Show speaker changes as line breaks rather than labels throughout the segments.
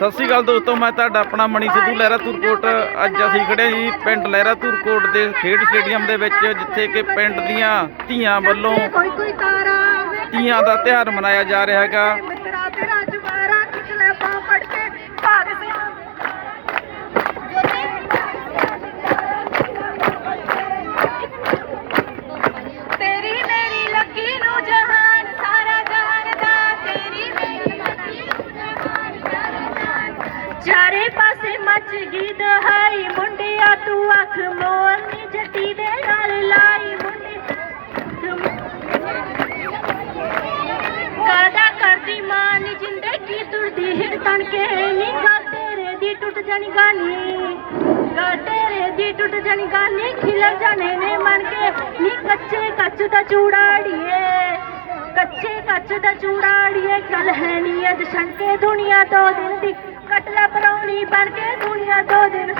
ਸਤਿ ਸ਼੍ਰੀ ਅਕਾਲ ਦੋਸਤੋ ਮੈਂ ਤੁਹਾਡਾ ਆਪਣਾ ਮਣੀ ਸਿੱਧੂ ਲਹਿਰਾ ਤੁਰਕੋਟ ਅੱਜ ਅਸੀਂ ਖੜੇ ਹਾਂ ਜੀ ਪਿੰਡ ਲਹਿਰਾ ਤੁਰਕੋਟ ਦੇ ਖੇਡ ਸਟੇਡੀਅਮ ਦੇ ਵਿੱਚ ਜਿੱਥੇ ਕਿ ਪਿੰਡ ਦੀਆਂ ਧੀਆਂ ਵੱਲੋਂ ਧੀਆਂ ਦਾ ਤਿਉਹਾਰ ਮਨਾਇਆ ਜਾ ਰਿਹਾ ਹੈਗਾ।
ਦੀ ਟੁੱਟ ਜਾਣੀ ਗਾਨੀ। ਗੱਲ ਤੇਰੇ ਦੀ ਟੁੱਟ ਜਾਣੀ ਗਾਨੀ। ਖਿਲਰ ਜਾਣੇ ਨੇ ਮਨ ਕੇ। ਨੀ ਕੱਚੇ ਕੱਚ ਦਾ ਚੂੜਾੜੀਏ। ਕੱਚੇ ਕੱਚ ਦਾ ਚੂੜਾੜੀਏ। ਗੱਲ ਹੈ ਨੀ ਅਜ ਸ਼ੰਕੇ ਦੁਨੀਆ ਦੋ ਦਿਨ ਦੀ। ਕਟਲਾ ਪਰੌਣੀ ਬਣ ਕੇ ਦੁਨੀਆ ਦੋ ਦਿਨ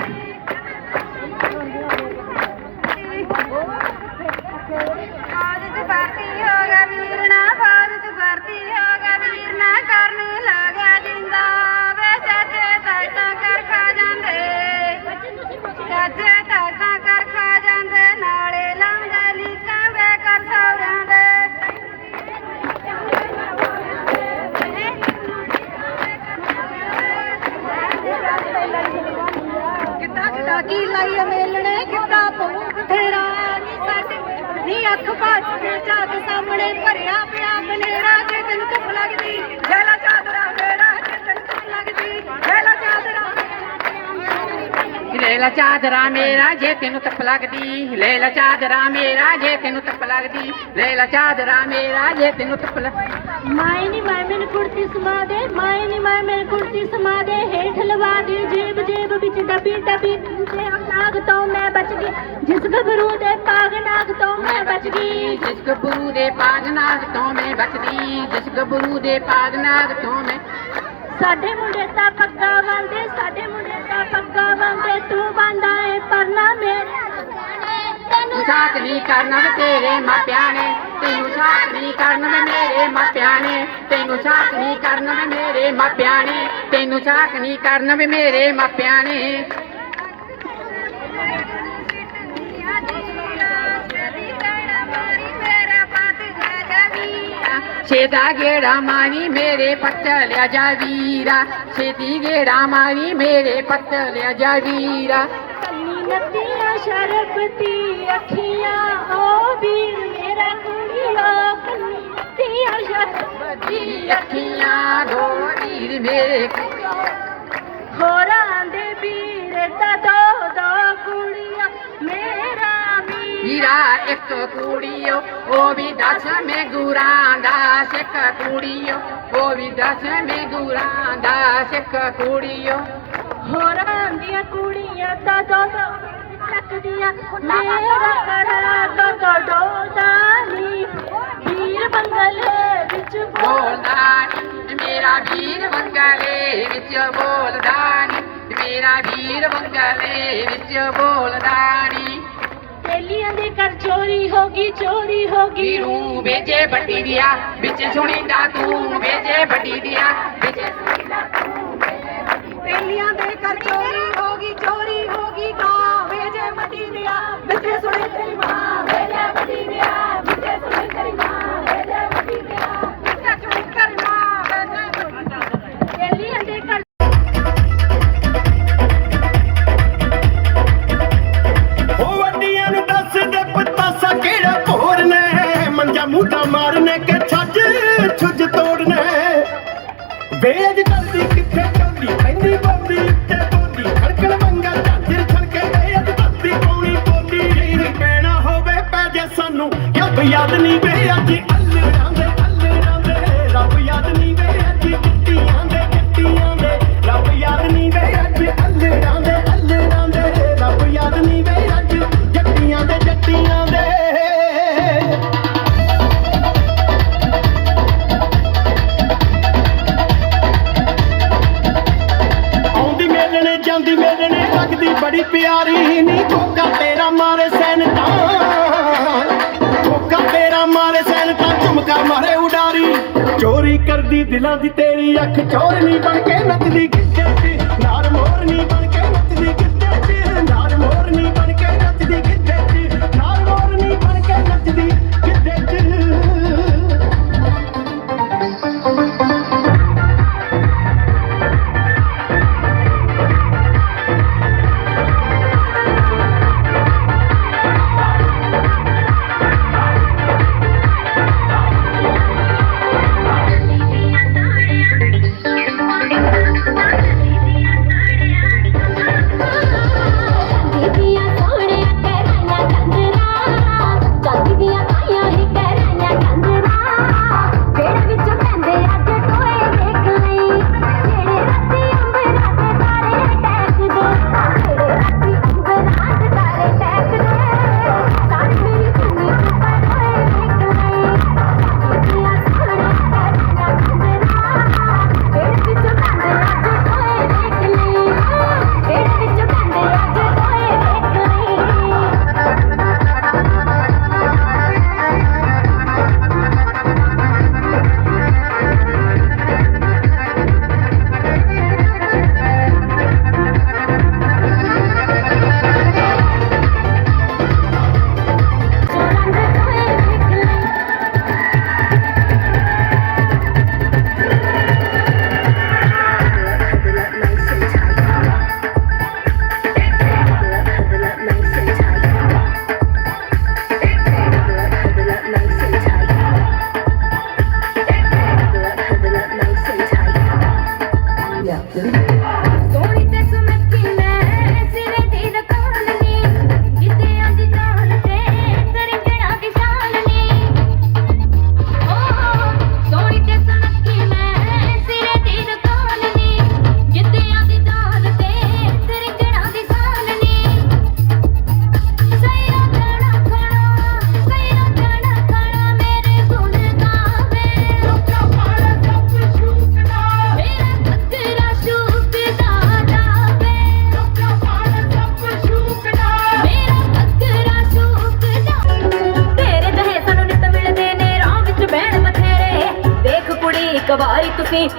ਆਜ ਚ ਭਰਤੀ ਹੋ ਵੀਰ ਨਾ। ਬਾਜ ਚ ਭਰਤੀ ਹੋ ਵੀਰ ਨਾ। ਕਰਨ ਲੱਗਿਆ ਕਿੱਦਾਂ ਲਾਈ ਮੇਲਣੇ ਕਿੱਦਾਂ ਪਊ ਬਥੇਰਾ ਨੀ ਸਾਡੇ, ਨੀ ਅੱਖ ਪਾਟ ਕੇ ਸਾਹਮਣੇ ਭਰਿਆ ਪਿਆ ਬਨੇਰਾ, ਜੇ ਤੈਨੂੰ ਧੁੱਪ ਲੱਗਦੀ ਲੈ ਚਾਦਰਾ ਮੇਰਾ ਜੇ ਤੈਨੂੰ ਧੁੱਪ ਲੱਗਦੀ ਲੈ ਚਾਦਰਾ
ਲੈ ਲਾ ਚਾਦਰਾ ਮੇਰਾ, ਜੇ ਤੈਨੂੰ ਧੁੱਪ ਲੱਗਦੀ ਲੈ ਲਾ ਚਾਦਰਾ ਮੇਰਾ, ਜੇ ਤੈਨੂੰ ਧੁੱਪ ਲੱਗਦੀ ਲੈ ਲਾ ਚਾਦਰਾ ਮੇਰਾ, ਜੇ ਤੈਨੂੰ ਧੁੱਪ ਲੱਗਦੀ
ਮਾਏ ਨੀ ਮਾਏ ਮੈਨੂੰ ਕੁੜਤੀ ਸਮਾ ਦੇ ਮਾਏ ਨੀ ਮਾਏ ਮੈਨੂੰ ਕੁੜਤੀ ਸਮਾ ਦੇ। ਹੇਠ ਲਵਾ ਦੇ ਜੇਬ ਜੇਬ ਵਿੱਚ ਡੱਬੀ ਡੱਬੀ। ਤੇ ਨਾਗ ਤੋਂ ਮੈਂ ਬਚ ਗਈ। ਜਿਸ ਗੱਭਰੂ ਦੇ ਪਾਗ ਨਾਗ ਤੋਂ ਮੈਂ ਬਚ ਗਈ।
ਜਿਸ ਗੱਭਰੂ ਦੇ ਪਾਗ ਨਾਗ ਤੋਂ ਮੈਂ ਬਚਦੀ ਜਿਸ ਗੱਭਰੂ ਦੇ ਪਾਗ ਨਾਗ ਤੋਂ ਮੈਂ
ਸਾਡੇ ਮੁੰਡੇ ਤਾਂ ਪੱਕਾ ਬੰਦੇ ਸਾਡੇ ਮੁੰਡੇ ਤਾਂ ਪੱਕਾ ਬੰਦੇ ਤੂੰ ਬੰਦਾ ਏ ਪਰਨਾ ਮੇਰੇ
ਤੈਨੂੰ ਸਾਥ ਨਹੀਂ ਕਰਨਾ ਵੇ ਤੇਰੇ ਮਾਪਿਆਂ ਨੇ। ਤੈਨੂੰ ਸਾਥ ਨਹੀਂ ਕਰਨਾ ਵੇ ਮੇਰੇ ਮਾਪਿਆਂ ਨੇ। ਤੈਨੂੰ ਸਾਥ ਨਹੀਂ ਕਰਨਾ ਵੇ ਮੇਰੇ ਮਾਪਿਆਂ ਨੇ। ਤੈਨੂੰ ਸਾਥ ਨਹੀਂ ਕਰਨਾ ਵੇ ਮੇਰੇ ਮਾਪਿਆਂ ਨੇ। ਛੇਦਾ ਗੇੜਾ ਮਾਰੀ ਮੇਰੇ ਪੱਤ ਲਿਆ ਜਾ ਵੀਰਾ। ਛੇਤੀ ਗੇੜਾ ਮਾਰੀ ਮੇਰੇ ਪੱਤ ਲਿਆ ਜਾ ਵੀਰਾ।
ਕੰਨੀ ਨੱਤੀਆਂ ਸ਼ਰਬਤੀ ਅੱਖੀਆਂ ਓ ਵੀਰ ਮੇਰਾ ਕੁੜੀਓ ਕੰਨੀ ਸ਼ਰਬਤੀ
ਦੀ ਅੱਖੀਆਂ ਦੋ ਵੀਰ ਮੇਰੇ
ਹੋਰਾਂ ਦੇ ਵੀਰ ਤਾਂ ਦੋ ਦੋ ਕੁੜੀਆਂ ਮੇਰਾ ਵੀਰਾ
ਇੱਕ ਕੁੜੀਓ, ਉਹ ਵੀ ਦਸਵੇਂ ਗੁਰਾਂ ਦਾ ਸਿੱਖ ਕੁੜੀਓ। ਉਹ ਵੀ ਦਸਵੇਂ ਗੁਰਾਂ ਦਾ ਸਿੱਖ ਕੁੜੀਓ।
ਹੋਰਾਂ ਦੀਆਂ ਕੁੜੀਆਂ ਤਾਂ ਦੋ ਦੋ ਚੱਕਦੀਆਂ ਮੇਰਾ ਕਰਾ ਦੋ ਨੀ ਵੀਰ ਬੰਗਲੇ ਵਿੱਚ ਬੋਲ
ਬੋਲਦਾ ਨੀ ਮੇਰਾ ਵੀਰ ਬੰਗਲੇ ਵਿੱਚ ਬੋਲਦਾ ਨੀ ਮੇਰਾ ਵੀਰ ਬੰਗਲੇ ਵਿੱਚ ਬੋਲਦਾ ਨੀ
ਤੇਲੀਆਂ ਦੇ ਘਰ ਚੋਰੀ ਹੋ ਗਈ, ਚੋਰੀ ਹੋ ਗਈ।
ਵੀਰੂ ਵੇਜੇ ਵੱਡੀ ਦਿਆ। ਵਿੱਚ ਸੁਣੀਂਦਾ ਤੂੰ ਵੇਜੇ ਵੱਡੀ ਦਿਆ। ਵਿੱਚ
ਨੇ ਮਾਰਨੇ ਕੇ ਛੱਜ, ਛੁੱਜ ਤੋੜਨੇ। ਵੇਜ ਕਰਦੀ ਕਿੱਥੇ ਚੌਂਦੀ, ਪੈਂਦੀ ਬੋਲੀ ਉੱਤੇ ਬੋਲੀ। ਖੜਕਣ ਮੰਗਾ ਝਾਂਜਰ ਛੜਕੇ ਵੇ ਅੱਜ ਧਰਤੀ ਪੌਣੀ ਬੋਲੀ। ਜਿਹੜੀ ਪੈਣਾ ਹੋਵੇ ਪੈ ਜੇ ਸਾਨੂੰ, ਕਿਉਂ ਯਾਦ ਨਹੀਂ ਵੇ, ਅੱਜ ਮਾਰੇ ਦਿਲਾਂ ਦੀ ਤੇਰੀ ਅੱਖ ਚੋਰ ਨਹੀਂ ਬਣ ਕੇ ਨੱਚਦੀ।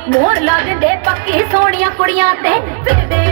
ਮੋਹਰ ਲਾ ਦਿੰਦੇ ਪੱਕੀ ਸੋਹਣੀਆਂ ਕੁੜੀਆਂ ਤੇ ਫਿਰਦੇ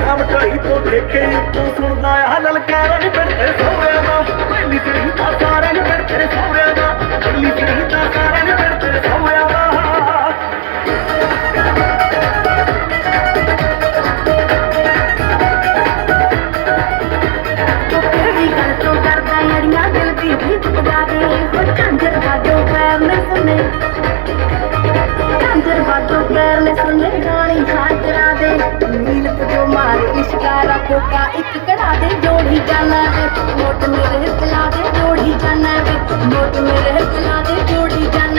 ਸ਼ਾਮ ਢਾਈ ਤੋਂ ਦੇਖੇ। ਤੂੰ ਸੁਣਦਾ ਆ ਲਲਕਾਰਾ ਨਹੀਂ ਫਿਰ ਤੇਰੇ ਸਹੁਰਿਆਂ ਦਾ। ਪਹਿਲੀ ਸਿਹੀ ਤਾਂ ਸਾਰਿਆਂ ਨੇ ਫਿਰ ਤੇਰੇ ਸਹੁਰਿਆਂ ਦਾ। ਪਹਿਲੀ ਸਿਹੀ ਤਾਂ ਸਾਰਿਆਂ ਨੇ ਫਿਰ ਤੇਰੇ ਸਹੁਰਿਆਂ ਦਾ।
ਕੰਜਰ ਬਾਦੋ ਪੈਰ ਨੇ ਸੁਣੇ। ਗਾਣੇ ਸ਼ਿਕਾਰਾ ਕੋਕਾ ਇੱਕ ਕੜਾ ਦੇ, ਜੋੜੀ ਜਾਣਾ ਵੇ ਨੋਟ ਮੇਰੇ ਹਿੱਕਲਾ ਦੇ, ਜੋੜੀ ਜਾਣਾ ਵੇ ਨੋਟ ਮੇਰੇ ਹਿੱਕਲਾ ਦੇ, ਜੋੜੀ ਜਾਣਾ